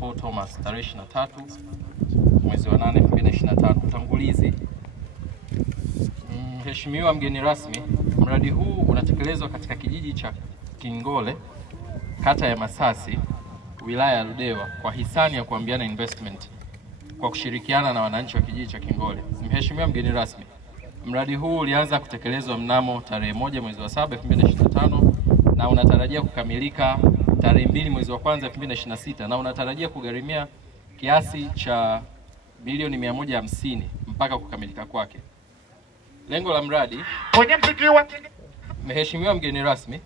Paul Thomas tarehe 23 mwezi wa 8 2025. Utangulizi. Mheshimiwa mgeni rasmi, mradi huu unatekelezwa katika kijiji cha Kingole, kata ya Masasi, wilaya ya Ludewa kwa hisani ya Kuambiana Investment kwa kushirikiana na wananchi wa kijiji cha Kingole. Mheshimiwa mgeni rasmi, mradi huu ulianza kutekelezwa mnamo tarehe 1 mwezi wa 7 2025 na unatarajia kukamilika tarehe 2 mwezi wa 1 2026 na unatarajia kugharimia kiasi cha milioni 150 mpaka kukamilika kwake. Lengo la mradi, Mheshimiwa mgeni rasmi,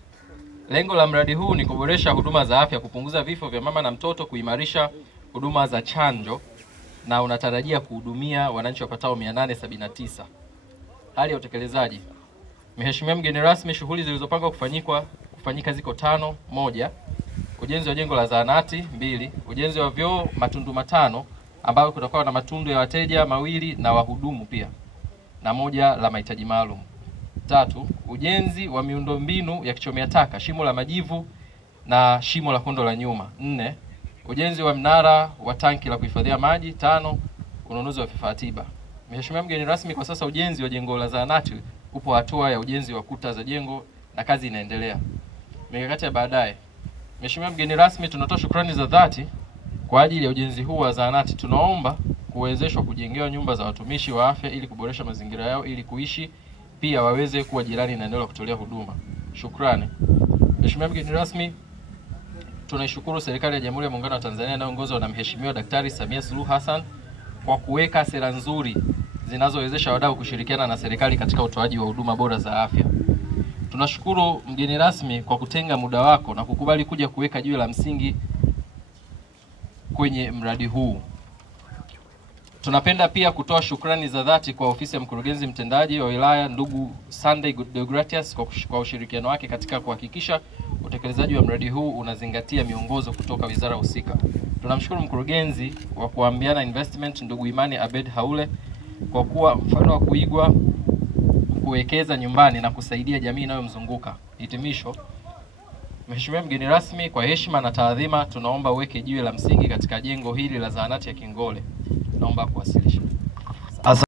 lengo la mradi huu ni kuboresha huduma za afya, kupunguza vifo vya mama na mtoto, kuimarisha huduma za chanjo na unatarajia kuhudumia wananchi wapatao 879. Hali ya utekelezaji. Mheshimiwa mgeni rasmi, shughuli zilizopangwa kufanyika ziko 5. 1. Ujenzi wa jengo la zahanati. 2. Ujenzi wa vyoo matundu 5 ambayo kutakuwa na matundu ya wateja 2 na wahudumu pia na 1 la mahitaji maalum. 3. Ujenzi wa miundombinu ya kichomea taka, shimo la majivu na shimo la kondo la nyuma. 4. Ujenzi wa mnara wa tanki la kuhifadhia maji. 5. Ununuzi wa vifaa tiba. Mheshimiwa mgeni rasmi, kwa sasa ujenzi wa jengo la zahanati upo hatua ya ujenzi wa kuta za jengo na kazi inaendelea. Mikakati ya baadaye. Mheshimiwa mgeni rasmi, tunatoa shukrani za dhati kwa ajili ya ujenzi huu wa zahanati. Tunaomba kuwezeshwa kujengewa nyumba za watumishi wa afya ili kuboresha mazingira yao ili kuishi, pia waweze kuwa jirani na eneo la kutolea huduma. Shukrani. Mheshimiwa mgeni rasmi, tunaishukuru serikali ya Jamhuri ya Muungano wa Tanzania inayoongozwa na Mheshimiwa Daktari Samia Suluhu Hassan kwa kuweka sera nzuri zinazowezesha wadau kushirikiana na serikali katika utoaji wa huduma bora za afya. Tunashukuru mgeni rasmi kwa kutenga muda wako na kukubali kuja kuweka jiwe la msingi kwenye mradi huu. Tunapenda pia kutoa shukrani za dhati kwa ofisi ya mkurugenzi mtendaji wa wilaya ndugu Sunday Deogratias kwa ushirikiano wake katika kuhakikisha utekelezaji wa mradi huu unazingatia miongozo kutoka wizara husika. Tunamshukuru mkurugenzi wa Kuambiana Investment ndugu Imani Abed Haule kwa kuwa mfano wa kuigwa kuwekeza nyumbani na kusaidia jamii inayomzunguka. Hitimisho. Mheshimiwa mgeni rasmi, kwa heshima na taadhima tunaomba uweke jiwe la msingi katika jengo hili la zahanati ya Kingole. Naomba kuwasilisha.